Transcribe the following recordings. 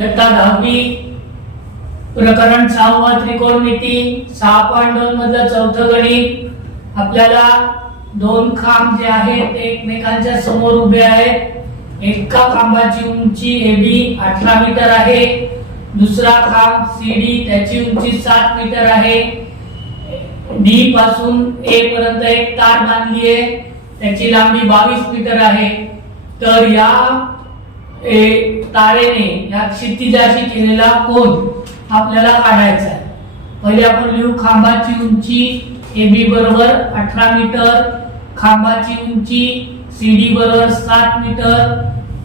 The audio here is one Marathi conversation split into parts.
इयत्ता 10वी प्रकरण 6 त्रिकोणमिती 6.2 मधलं चौथं गणित। आपल्याला दोन खांब जे आहेत ते एकमेकांच्या समोर उभे आहेत। एका खांबाची उंची AB 18 मीटर आहे, दुसरा खांब CD त्याची उंची 7 मीटर आहे। D पासून A पर्यंत एक तार बांधली आहे, त्याची लांबी 22 मीटर आहे। तर या तारेने या क्षितिजाशी केलेला कोन आपल्याला काढायचा आहे। पहिले आपण लिहू खांबाची उंची AB बरोबर 18 मीटर, खांबाची उंची CD बरोबर 7 मीटर।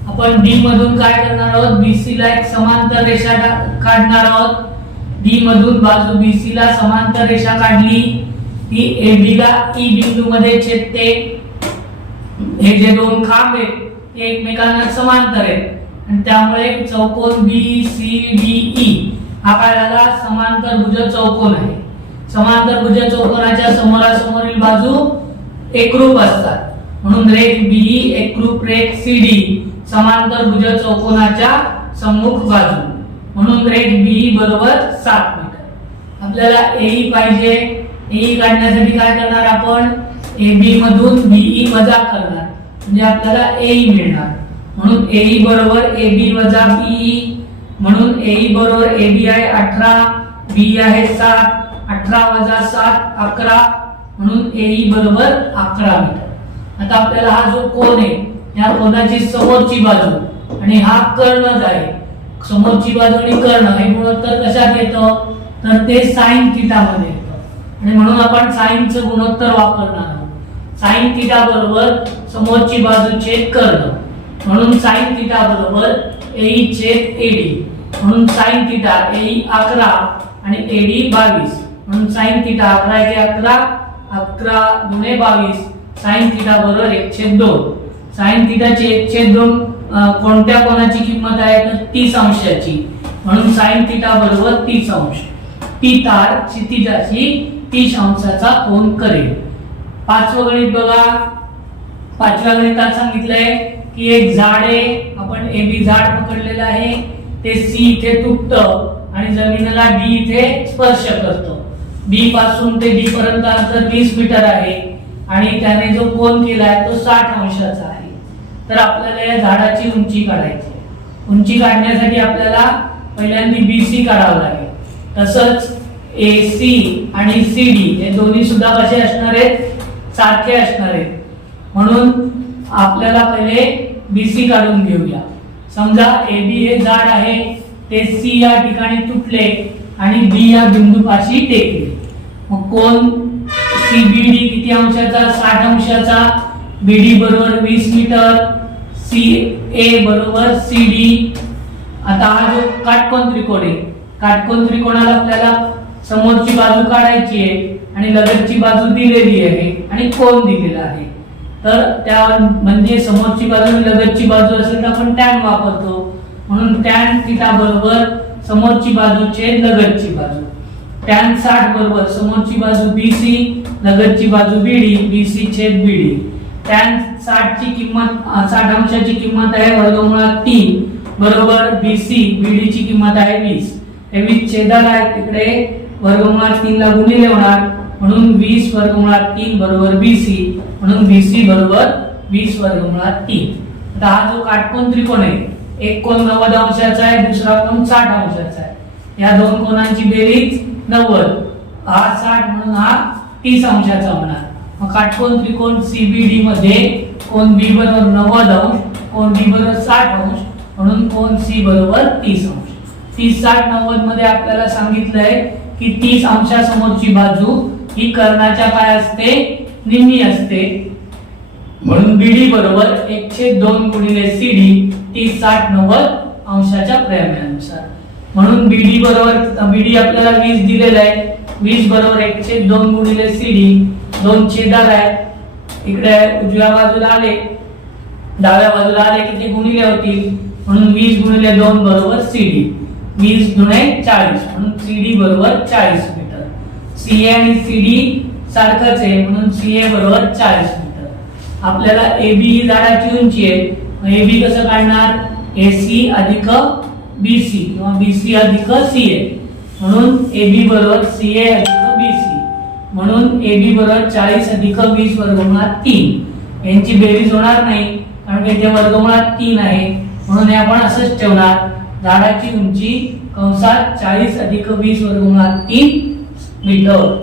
आपण D मधून काय करणार आहोत, BC ला एक समांतर रेषा काढणार आहोत। D मधून बाजू BC ला समांतर रेषा काढली, ती AB ला E बिंदू मध्ये छेदते। हे जे दोन खांब आहेत ते एकमेकांना समांतर आहेत आणि त्यामुळे चौकोन BCDE हा काय झाला, समांतर भुज चौकोन आहे। समांतर भुज चौकोनाच्या समोरासमोरील बाजू एकरूप असतात, म्हणून रेख BE एकरूप रेख CD समांतर भुज चौकोनाच्या सम्मुख बाजू, म्हणून रेख BE बरोबर 7 मीटर। आपल्याला AE पाहिजे। AE काढण्यासाठी काय करणार, आपण AB मधून BE वजा करणार, म्हणजे आपल्याला AE मिळणार। म्हणून AE बरोबर AB वजा BE, म्हणून AE बरोबर AB आहे 18, BE आहे 7, 18 वजा 7 11, म्हणून AE बरोबर 11 मीटर। आता आपल्याला हा जो कोन आहे या कोनाची समोरची बाजू आणि हा कर्णच आहे। समोरची बाजू आणि कर्ण हे गुणोत्तर कशात येतं, तर ते sin थीटा मध्ये येतं आणि म्हणून आपण sin चं गुणोत्तर वापरणार आहोत। sin थीटा बरोबर समोरची बाजू छेद कर्ण, म्हणून sin थीटा बरोबर AE छेद AD, म्हणून sin थीटा AE 11 आणि AD 22, म्हणून sin थीटा 11 × 11 11 × 22 sin थीटा बरोबर 1/2। sin थीटाची 1/2 कोणत्या कोनाची किंमत आहे, तर 30 अंशाची, म्हणून sin थीटा बरोबर 30 अंश। ती तार क्षितिजाशी 30 अंशाचा कोन करेल। पाचवं गणित बघा। पाचव्या गणितात सांगितलंय की एक झाड आहे, आपण AB झाड पकडलेलं आहे, ते C इथे तुटतं आणि जमिनीला D इथे स्पर्श करतं। B पासून ते D पर्यंत अंतर 20 मीटर आहे आणि त्याने जो कोन केलाय तो 60 अंशाचा आहे। तर आपल्याला या झाडाची उंची काढायची आहे। उंची काढण्यासाठी आपल्याला पहिल्यांदा BC काढावं लागेल। तसंच AC आणि CD हे दोन्ही सुद्धा कसे असणार आहेत, सारखे असणार आहेत, म्हणून आपल्याला पहिले BC काढून घेऊया। समजा AB हे झाड आहे, ते C या ठिकाणी तुटले आणि B या बिंदूपाशी टेकले, मग कोन CBD किती अंशाचा, 60 अंशाचा। BD बरोबर 20 मीटर, CA बरोबर CD। आता हा जो काटकोन त्रिकोण आहे, काटकोन त्रिकोणाला आपल्याला समोरची बाजू काढायची आहे आणि लगतची बाजू दिलेली आहे आणि कोन दिलेला आहे। तर त्या म्हणजे समोरची बाजू आणि लगतची बाजू असेल तर आपण टॅन वापरतो, म्हणून टॅन थीटा बरोबर समोरची बाजू छेद लगतची बाजू। टॅन 60 बरोबर समोरची बाजू BC, लगतची बाजू BD, BC छेद BD। टॅन 60 ची किंमत 60 अंशाची किंमत आहे वर्गमुळात 3 बरोबर BC, BD ची किंमत आहे 20। हे 20 छेदाला आहे, तिकडे वर्गमुळात 3 ला गुणिले होणार, म्हणून 20 वर्गमुळात 3 बरोबर BC, म्हणून BC बरोबर 20 वर्गमुळात 3। आता हा जो काटकोन त्रिकोण आहे, एक कोन 90 अंशाचा आहे, दुसरा कोन 60 अंशाचा आहे। या दोन कोनांची बेरीज 90, हा 60 म्हणून हा 30 अंशाचा होणार। मग काटकोन त्रिकोण CBD मध्ये कोन B बरोबर 90 अंश, कोन D बरोबर 60 अंश, म्हणून कोन C बरोबर 30 अंश। 30 60 90 मध्ये आपल्याला सांगितलंय की 30 अंशासमोरची बाजू ही कर्णाच्या काय असते, निम्मी असते, म्हणून BD बरोबर 1/2 गुणिले CD 30 60 90 अंशाच्या प्रमेयानुसार। म्हणून BD बरोबर BD आपल्याला 20 दिलेला आहे, 20 बरोबर 1/2 गुणिले CD, 2 छेदाला आहे, इकडे उजव्या बाजूला आले, डाव्या बाजूला आले की ते गुणिले होतील, म्हणून 20 गुणिले 2 बरोबर CD, 20 गुणे 40, म्हणून CD बरोबर 40 मीटर। CA आणि CD सारखंच आहे, म्हणून CA बरोबर 40 मीटर। आपल्याला AB ही झाडाची उंची आहे, AB कसं काढणार, AC अधिक BC किंवा BC अधिक CA, म्हणून AB बरोबर CA अधिक BC, म्हणून AB बरोबर 40 अधिक 20 वर्गमुळात 3. यांची बेरीज होणार नाही कारण की इथे वर्गमुळात 3 आहे, म्हणून हे आपण असंच ठेवणार. झाडाची उंची कंसात 40 अधिक 20 वर्गमुळात 3 मीटर.